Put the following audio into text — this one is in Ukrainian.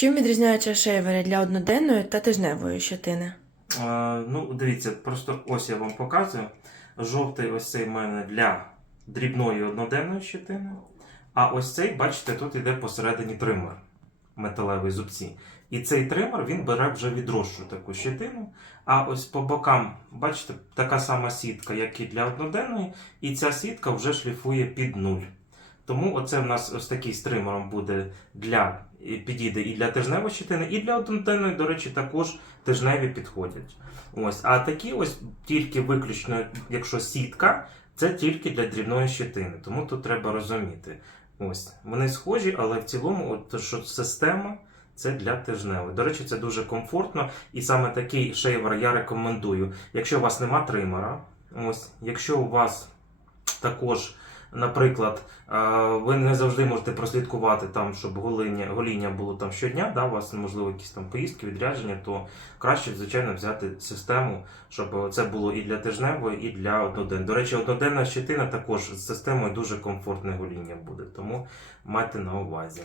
Чим відрізняються шейвери для одноденної та тижневої щетини? Е, ну, дивіться, просто ось я вам показую. Жовтий ось цей в мене для дрібної одноденної щетини. А ось цей, бачите, тут йде посередині тример металевий зубці. І цей тример він бере вже відрощу таку щетину. А ось по бокам, бачите, така сама сітка, як і для одноденної, і ця сітка вже шліфує під нуль. Тому оце в нас ось такий з тримером буде для підійде і для тижневої щетини, і для одноденної, до речі, також тижневі підходять. Ось, а такі ось тільки виключно, якщо сітка, це тільки для дрібної щетини. Тому тут треба розуміти. Ось вони схожі, але в цілому, от що система це для тижневої. До речі, це дуже комфортно, і саме такий шейвер я рекомендую. Якщо у вас нема тримера, ось, якщо у вас також. Наприклад, е, ви не завжди можете прослідкувати там, щоб гоління, гоління було там щодня, да, у вас можливо якісь там поїздки, відрядження, то краще, звичайно, взяти систему, щоб це було і для тижневої, і для одноденної. До речі, одноденна щетина також з системою дуже комфортне гоління буде, тому майте на увазі.